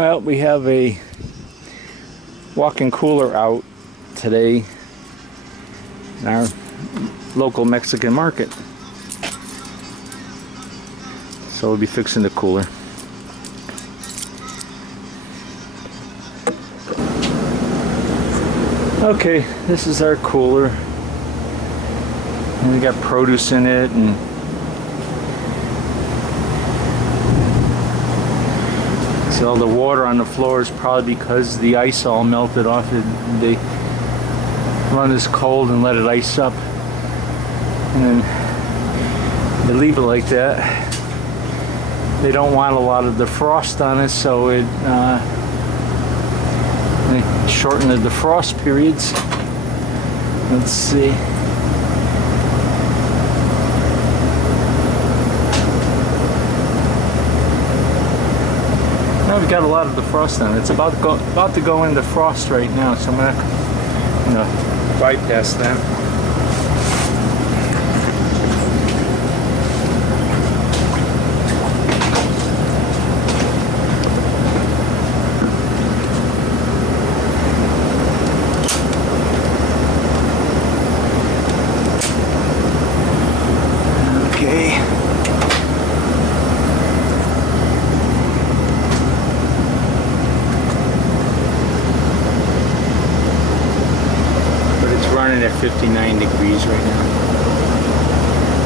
Well, we have a walk-in cooler out today in our local Mexican market. So we'll be fixing the cooler. Okay, this is our cooler. And we got produce in it and see all the water on the floor is probably because the ice all melted off it. They run this cold and let it ice up, and then they leave it like that. They don't want a lot of the frost on it, so it they shorten the defrost periods. Let's see. Now we've got a lot of defrost on it. It's about to go into frost right now, so I'm gonna bypass that. At 59 degrees right now.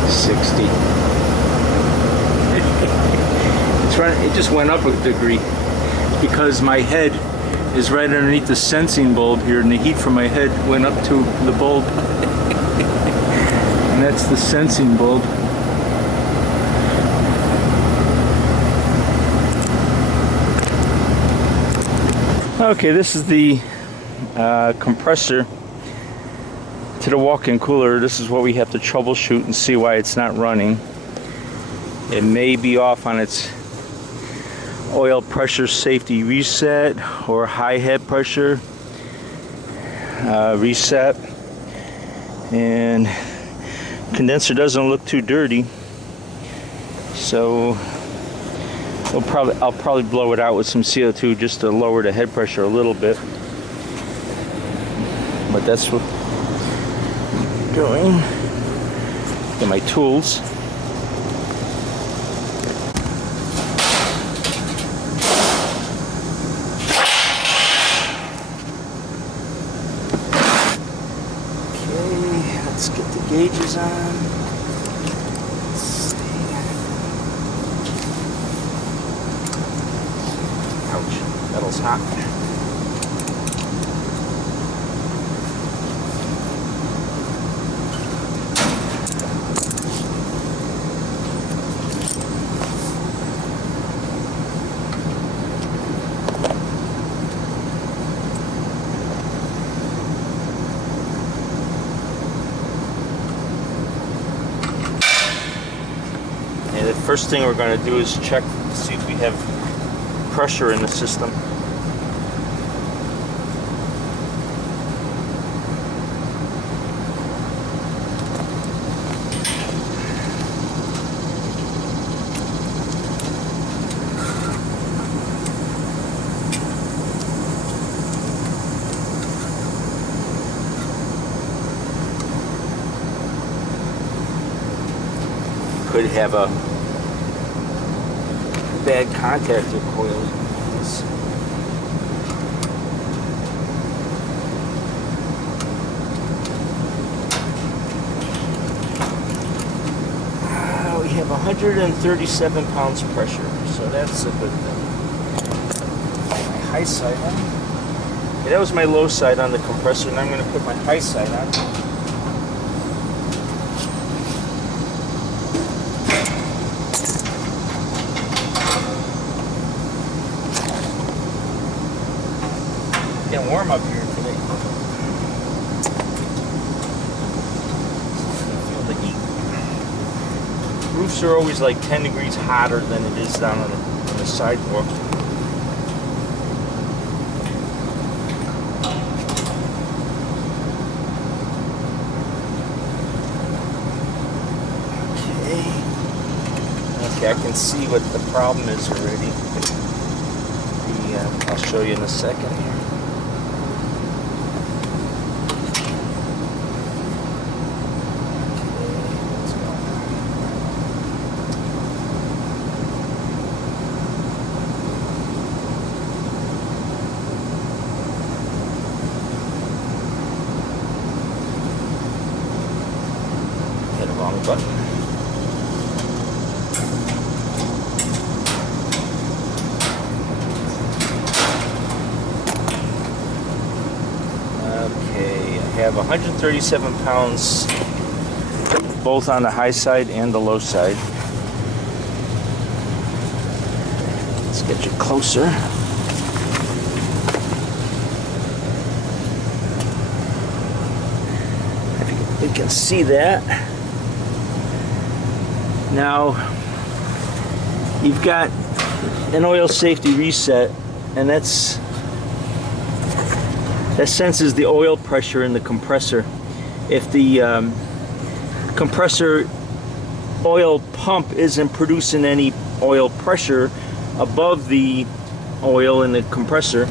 60. It's running. It just went up a degree because my head is right underneath the sensing bulb here, and the heat from my head went up to the bulb. And that's the sensing bulb. Okay, this is the compressor to the walk-in cooler. This is what we have to troubleshoot and see why it's not running. It may be off on its oil pressure safety reset or high head pressure reset, and condenser doesn't look too dirty, so I'll probably blow it out with some CO2 just to lower the head pressure a little bit. But that's what doing. Get my tools. Okay, let's get the gauges on. Let's see. Ouch, metal's hot. The first thing we're going to do is check to see if we have pressure in the system. Could have a bad contactor coil. We have 137 pounds pressure, so that's a good thing. My high side on. Yeah, that was my low side on the compressor, and I'm going to put my high side on. Getting warm up here today. Feel the heat. Roofs are always like 10 degrees hotter than it is down on the sidewalk. Okay, I can see what the problem is already. The show you in a second. Hit the wrong button. Okay, I have 137 pounds both on the high side and the low side. Let's get you closer. If you can see that. Now, you've got an oil safety reset, and that senses the oil pressure in the compressor. If the compressor oil pump isn't producing any oil pressure above the oil in the compressor,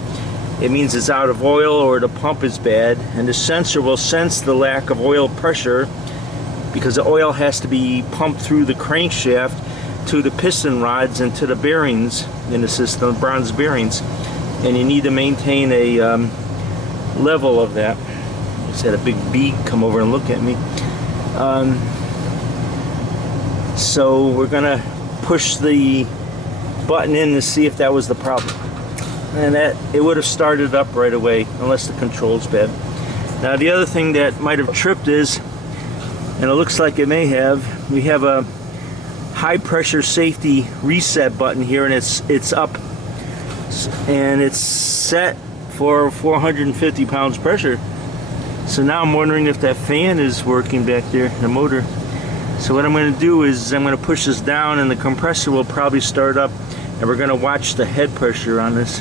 it means it's out of oil or the pump is bad, and the sensor will sense the lack of oil pressure because the oil has to be pumped through the crankshaft to the piston rods and to the bearings in the system, bronze bearings, and you need to maintain a level of that. Just had a big bee come over and look at me. So we're gonna push the button in to see if that was the problem, and that it would have started up right away unless the control's bad. Now the other thing that might have tripped is, and it looks like it may have, we have a high pressure safety reset button here, and it's up and it's set for 450 pounds pressure. So now I'm wondering if that fan is working back there, the motor. So what I'm going to do is I'm going to push this down, and the compressor will probably start up, and we're going to watch the head pressure on this.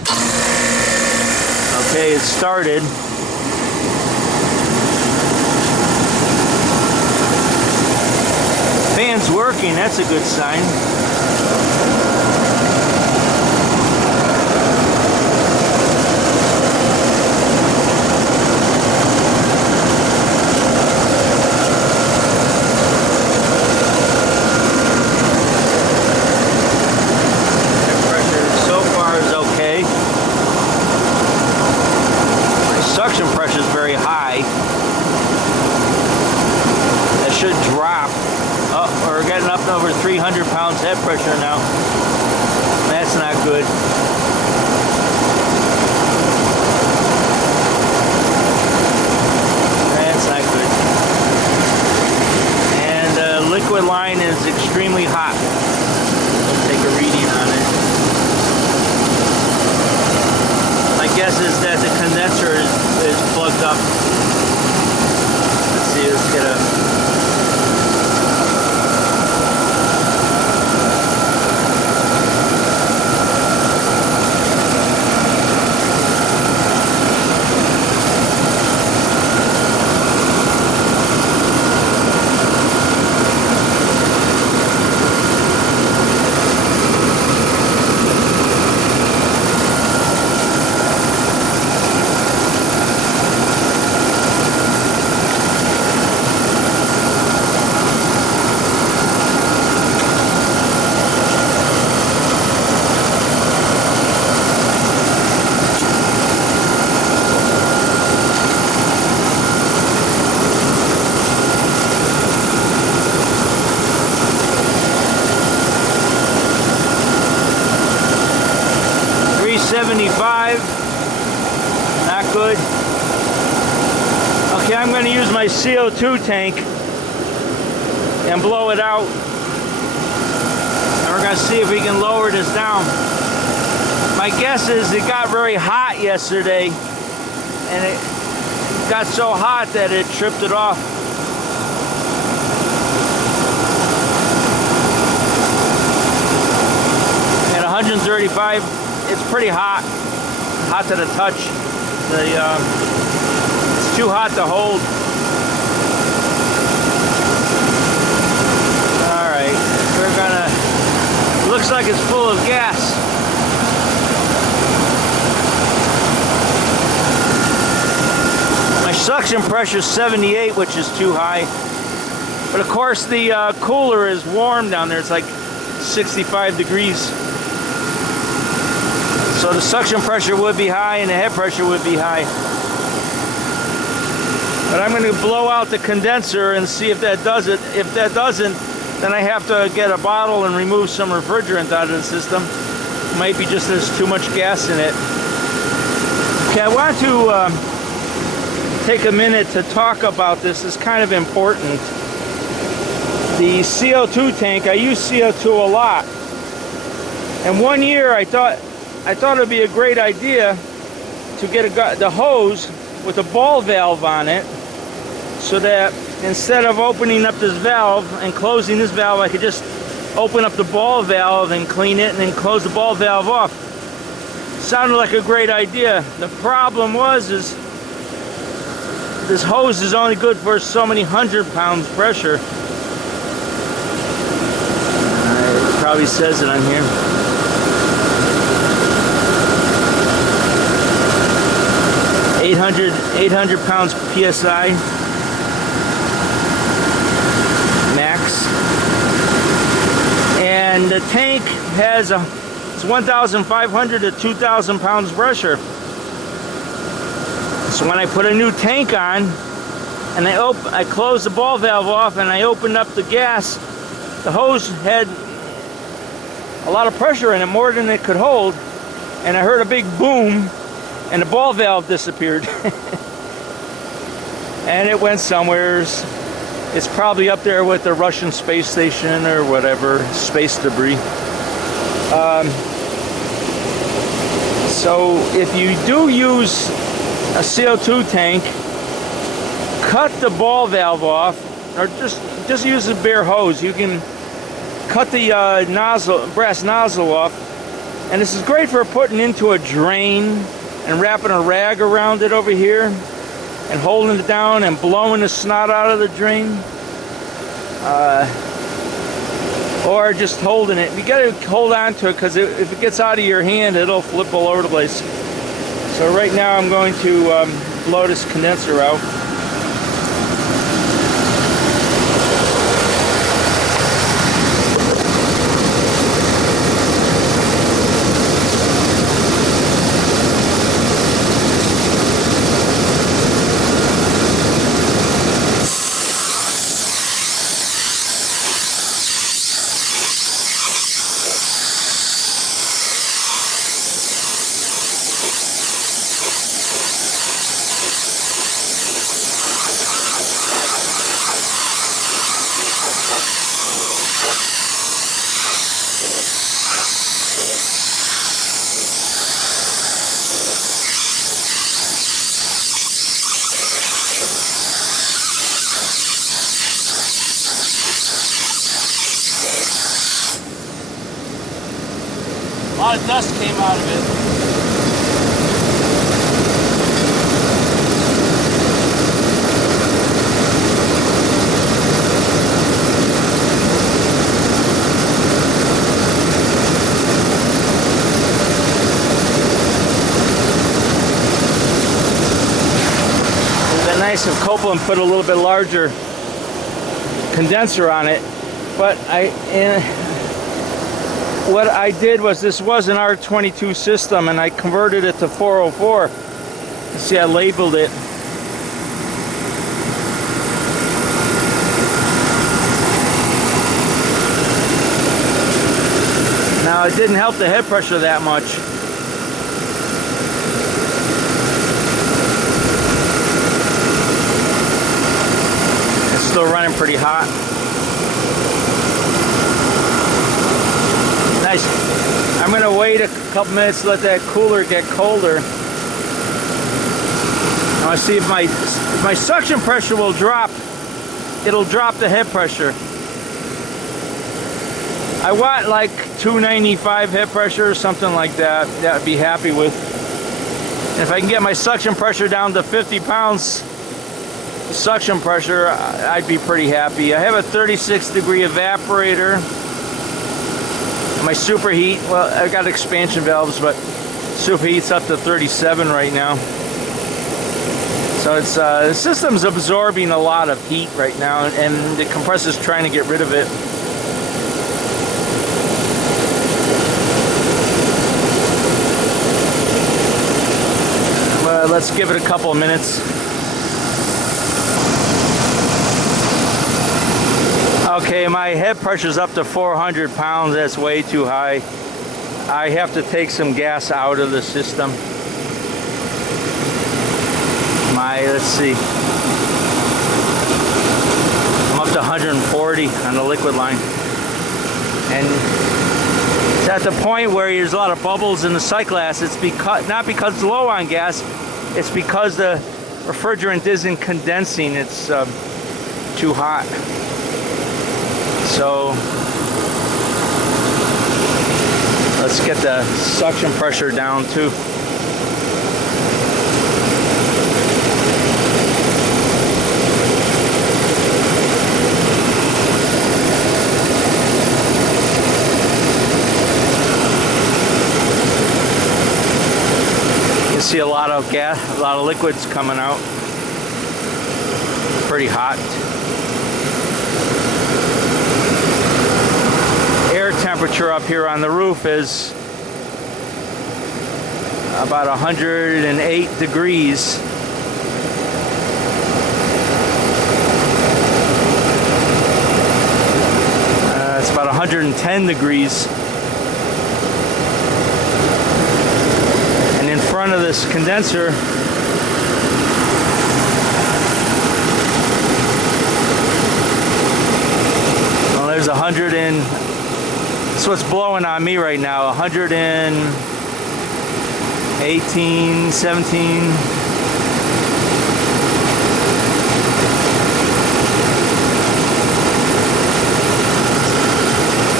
Okay, it started. Fan's working, that's a good sign. Suction pressure is very high. That should drop. Oh, we're getting up to over 300 pounds head pressure now. That's not good. That's not good. And the liquid line is extremely hot. Let's take a reading on it. My guess is that the condenser is plugged up. Let's see, let's get a... Not good. Okay, I'm going to use my CO2 tank and blow it out. And we're going to see if we can lower this down. My guess is it got very hot yesterday, and it got so hot that it tripped it off. At 135, it's pretty hot. Hot to the touch. It's too hot to hold. Alright, we're gonna... Looks like it's full of gas. suction pressure is 78, which is too high. But of course the cooler is warm down there. It's like 65 degrees. So the suction pressure would be high and the head pressure would be high. But I'm going to blow out the condenser and see if that does it. If that doesn't, then I have to get a bottle and remove some refrigerant out of the system. Might be just there's too much gas in it. Okay, I want to take a minute to talk about this. It's kind of important. The CO2 tank, I use CO2 a lot. And one year I thought it would be a great idea to get the hose with a ball valve on it, so that instead of opening up this valve and closing this valve, I could just open up the ball valve and clean it and then close the ball valve off. Sounded like a great idea. The problem was this hose is only good for so many 100 pounds pressure. It probably says it on here. Eight hundred pounds PSI max, and the tank has it's 1,500 to 2,000 pounds pressure. So when I put a new tank on and I closed the ball valve off and I opened up the gas, the hose had a lot of pressure in it, more than it could hold, and I heard a big boom and the ball valve disappeared. And it went somewhere. It's probably up there with the Russian space station or whatever, space debris. So if you do use a CO2 tank, cut the ball valve off, or just use a bare hose. You can cut the brass nozzle off, and this is great for putting into a drain and wrapping a rag around it over here and holding it down and blowing the snot out of the drain, or just holding it. You gotta hold on to it, because if it gets out of your hand, it'll flip all over the place. So right now I'm going to blow this condenser out. A lot of dust came out of it. It would have been nice if Copeland put a little bit larger condenser on it, but what I did was, this was an R22 system and I converted it to 404. You see, I labeled it. Now it didn't help the head pressure that much. It's still running pretty hot. Nice. I'm going to wait a couple minutes to let that cooler get colder. I want to see if my suction pressure will drop. It'll drop the head pressure. I want like 295 head pressure or something like that. That I'd be happy with. And if I can get my suction pressure down to 50 pounds suction pressure, I'd be pretty happy. I have a 36 degree evaporator. My superheat, well, I've got expansion valves, but superheat's up to 37 right now. So it's the system's absorbing a lot of heat right now, and the compressor's trying to get rid of it. Let's give it a couple of minutes. Okay, my head pressure's up to 400 pounds. That's way too high. I have to take some gas out of the system. Let's see. I'm up to 140 on the liquid line. And it's at the point where there's a lot of bubbles in the sight glass. It's because, not because it's low on gas, it's because the refrigerant isn't condensing. It's too hot. So let's get the suction pressure down too. See a lot of gas, a lot of liquids coming out. Pretty hot. Air temperature up here on the roof is about 108 degrees. It's about 110 degrees. In front of this condenser, well, there's 100 and that's what's blowing on me right now. 118, 17.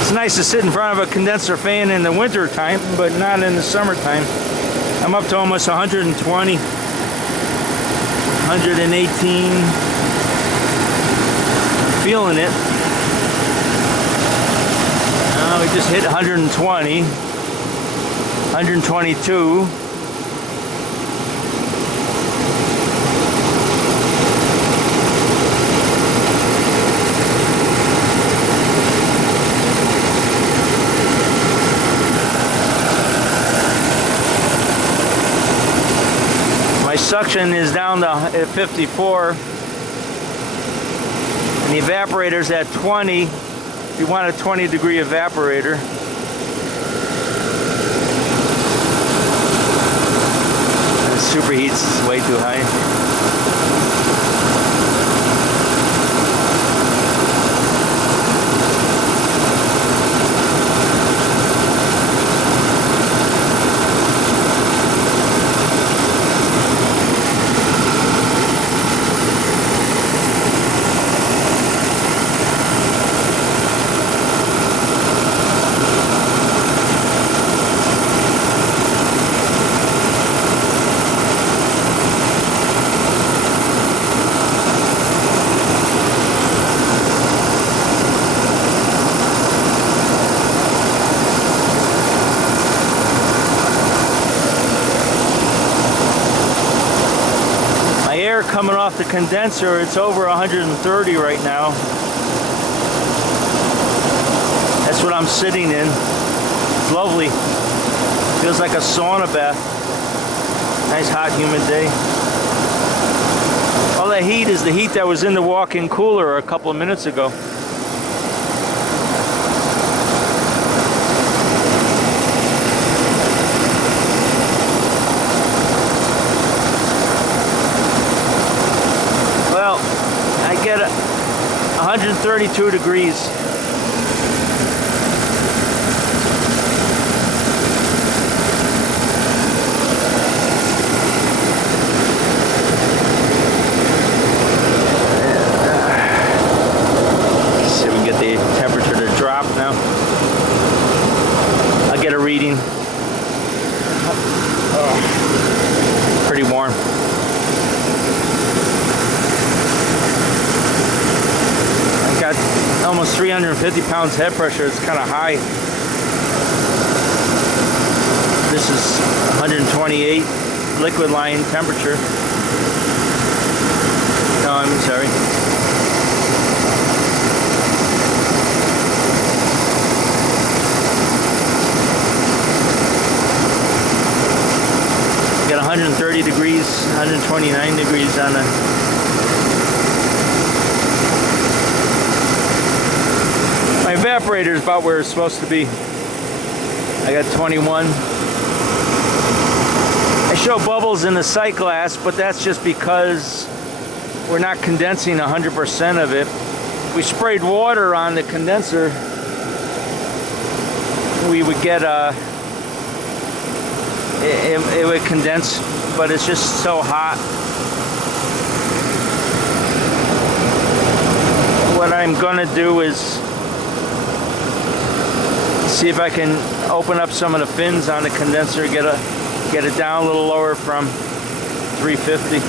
It's nice to sit in front of a condenser fan in the winter time, but not in the summertime. I'm up to almost 120, 118. I'm feeling it. We just hit 120, 122. My suction is down to 54, and the evaporator's at 20. If you want a 20-degree evaporator. And it superheats, it's way too high. Coming off the condenser, it's over 130 right now. That's what I'm sitting in. It's lovely. Feels like a sauna bath. Nice hot humid day. All that heat is the heat that was in the walk-in cooler a couple of minutes ago. Get 132 degrees. Let's see if we can get the temperature to drop now. I'll get a reading. Oh, pretty warm. Got almost 350 pounds head pressure. It's kind of high. This is 128 liquid line temperature. No, I'm sorry. Got 130 degrees, 129 degrees on the... My evaporator is about where it's supposed to be. I got 21. I show bubbles in the sight glass, but that's just because we're not condensing 100% of it. If we sprayed water on the condenser, we would get it would condense, but it's just so hot. What I'm gonna do is see if I can open up some of the fins on the condenser, get it down a little lower from 350.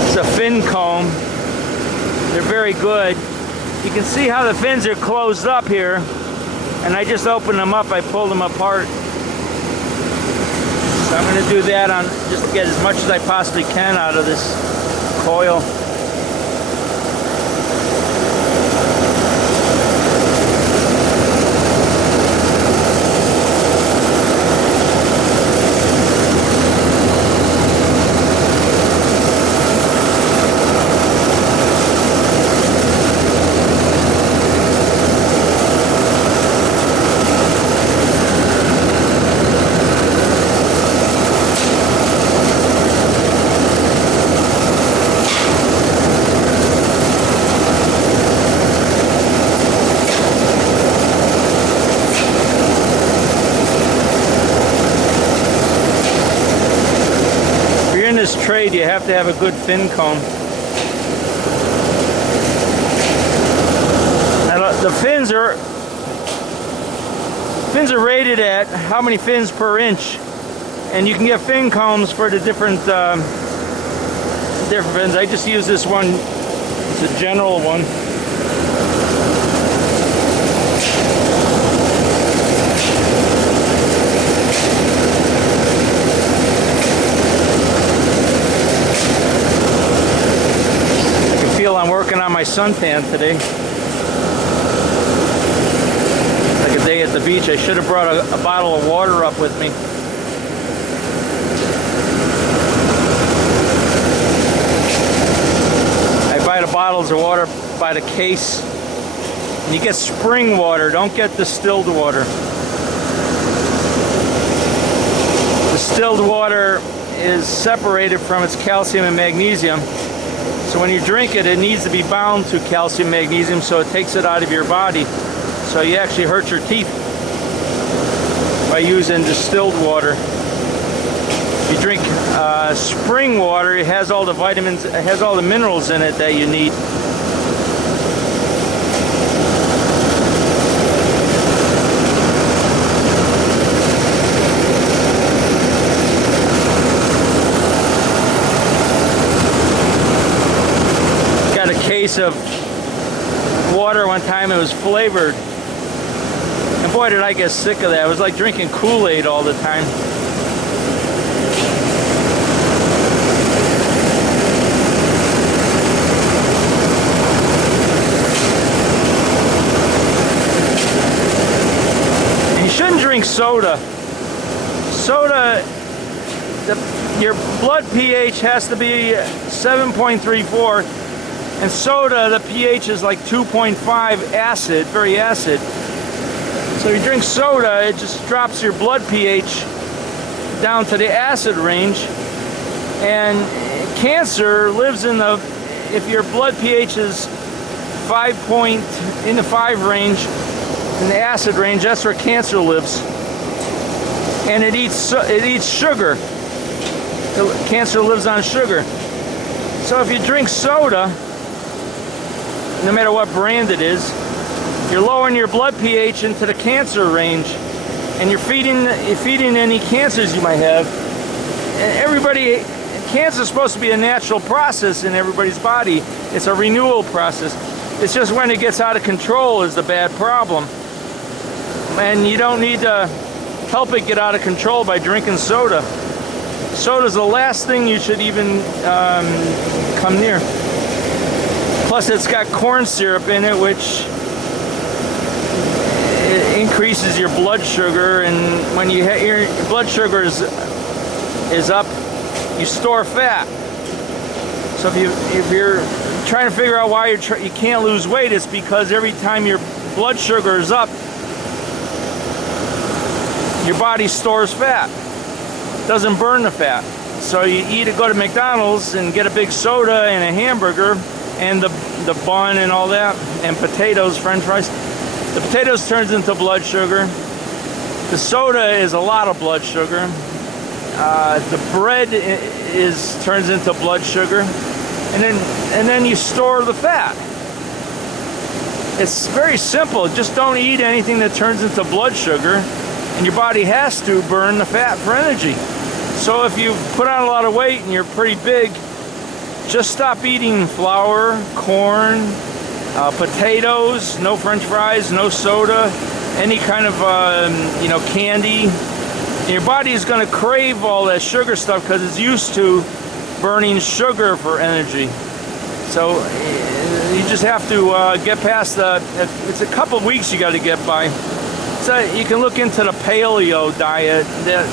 It's a fin comb. They're very good. You can see how the fins are closed up here, and I just open them up, I pull them apart. So I'm going to do that on just to get as much as I possibly can out of this coil. Trade, you have to have a good fin comb. Now, the fins are rated at how many fins per inch, and you can get fin combs for the different fins. I just use this one. It's a general one. I'm working on my suntan today. Like a day at the beach. I should have brought a bottle of water up with me. I buy the bottles of water by the case. And you get spring water, don't get distilled water. Distilled water is separated from its calcium and magnesium. So when you drink it, it needs to be bound to calcium, magnesium, so it takes it out of your body. So you actually hurt your teeth by using distilled water. If you drink spring water, it has all the vitamins, it has all the minerals in it that you need. Case of water one time, it was flavored, and boy did I get sick of that. It was like drinking Kool-Aid all the time. And you shouldn't drink soda. Your blood pH has to be 7.34. And soda, the pH is like 2.5 acid, very acid. So you drink soda, it just drops your blood pH down to the acid range. And cancer lives in the, if your blood pH is in the 5 range, in the acid range, that's where cancer lives. And it eats sugar. Cancer lives on sugar. So if you drink soda, no matter what brand it is, you're lowering your blood pH into the cancer range, and you're feeding any cancers you might have. And everybody cancer is supposed to be a natural process in everybody's body. It's a renewal process. It's just when it gets out of control is the bad problem. And you don't need to help it get out of control by drinking soda. Soda's the last thing you should even come near. Plus it's got corn syrup in it, which it increases your blood sugar, and when your blood sugar is up, you store fat. So if you're trying to figure out why you can't lose weight, it's because every time your blood sugar is up, your body stores fat. It doesn't burn the fat. So you go to McDonald's and get a big soda and a hamburger and the bun and all that, and potatoes, French fries. The potatoes turns into blood sugar. The soda is a lot of blood sugar. The bread turns into blood sugar, and then you store the fat. It's very simple. Just don't eat anything that turns into blood sugar, and your body has to burn the fat for energy. So if you put on a lot of weight and you're pretty big, just stop eating flour, corn, potatoes, no French fries, no soda, any kind of candy. Your body is going to crave all that sugar stuff because it's used to burning sugar for energy. So you just have to get past it's a couple of weeks you got to get by. So you can look into the paleo diet.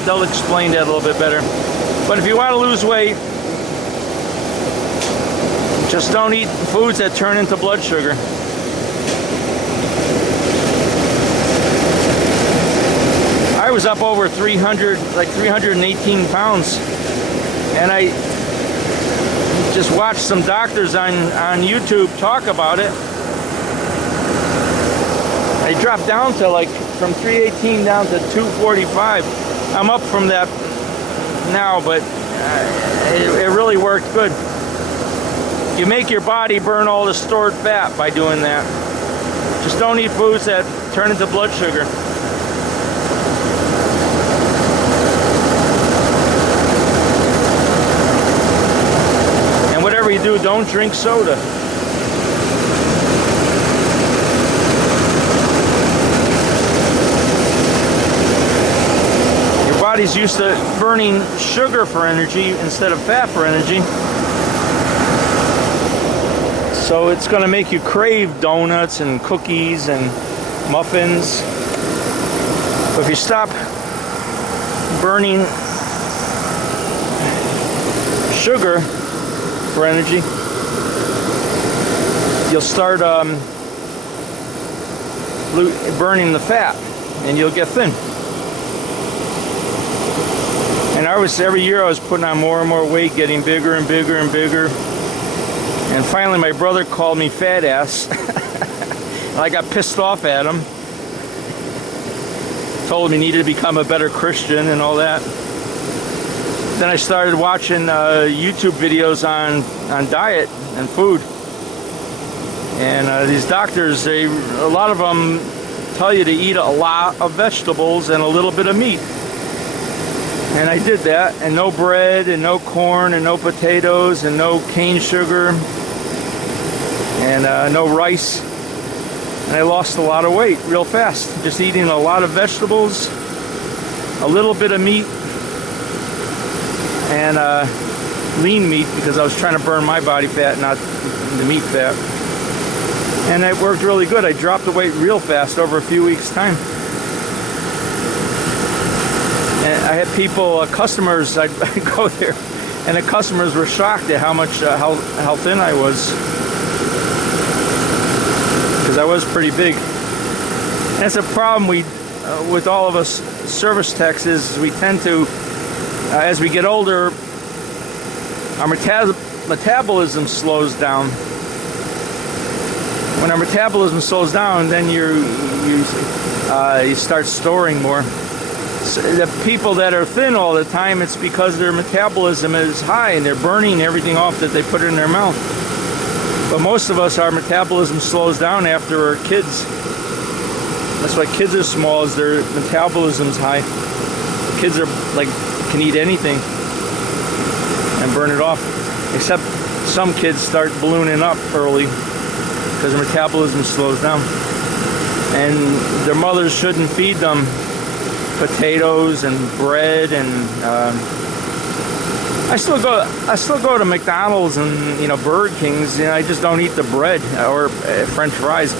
They'll explain that a little bit better. But if you want to lose weight, just don't eat foods that turn into blood sugar. I was up over 318 pounds, and I just watched some doctors on YouTube talk about it. I dropped down to from 318 down to 245. I'm up from that now, but it really worked good. You make your body burn all the stored fat by doing that. Just don't eat foods that turn into blood sugar. And whatever you do, don't drink soda. Your body's used to burning sugar for energy instead of fat for energy. So it's going to make you crave donuts and cookies and muffins. But if you stop burning sugar for energy, you'll start burning the fat, and you'll get thin. And every year I was putting on more and more weight, getting bigger and bigger and bigger. And finally my brother called me fat ass. And I got pissed off at him. Told him he needed to become a better Christian and all that. Then I started watching YouTube videos on diet and food. And these doctors, a lot of them tell you to eat a lot of vegetables and a little bit of meat. And I did that, and no bread, and no corn, and no potatoes, and no cane sugar, and no rice. And I lost a lot of weight real fast, just eating a lot of vegetables, a little bit of meat, and lean meat, because I was trying to burn my body fat, not the meat fat. And it worked really good. I dropped the weight real fast over a few weeks' time. And I had people, customers, I'd go there, and the customers were shocked at how thin I was, because I was pretty big. And that's a problem with all of us service techs, is we tend to, as we get older, our metabolism slows down. When our metabolism slows down, then you start storing more. So the people that are thin all the time, it's because their metabolism is high and they're burning everything off that they put in their mouth. But most of us, our metabolism slows down after we're kids. That's why kids are small, is their metabolism's high. Kids are can eat anything. and burn it off. Except some kids start ballooning up early because their metabolism slows down. And their mothers shouldn't feed them potatoes and bread and I still go to McDonald's and, you know, Burger King's, and I just don't eat the bread or French fries.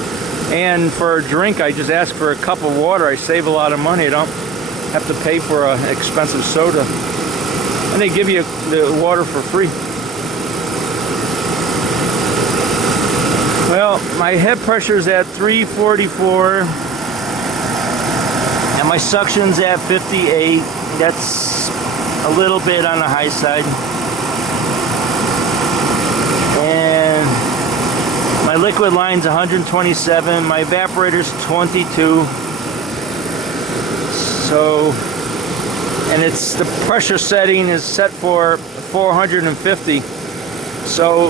And for a drink, I just ask for a cup of water. I save a lot of money. I don't have to pay for an expensive soda. And they give you the water for free. Well, my head pressure is at 344 and my suction's at 58. That's a little bit on the high side. And my liquid line's 127. My evaporator's 22. So, and it's the pressure setting is set for 450. So,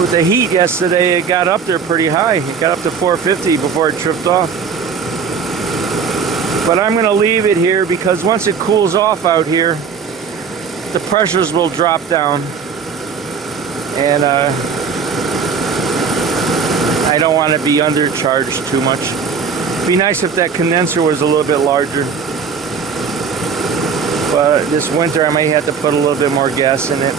with the heat yesterday, it got up there pretty high. It got up to 450 before it tripped off. But I'm going to leave it here because once it cools off out here, the pressures will drop down. And I don't want to be undercharged too much. It'd be nice if that condenser was a little bit larger. But this winter I might have to put a little bit more gas in it.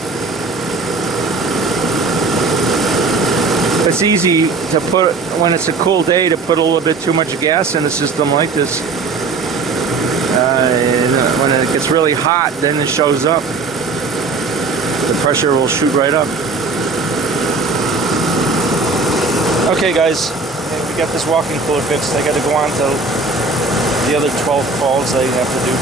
It's easy to put, when it's a cool day, to put a little bit too much gas in a system like this. When it gets really hot, then it shows up. The pressure will shoot right up. Okay guys, we got this walk-in cooler fixed. I got to go on to the other 12 calls I have to do.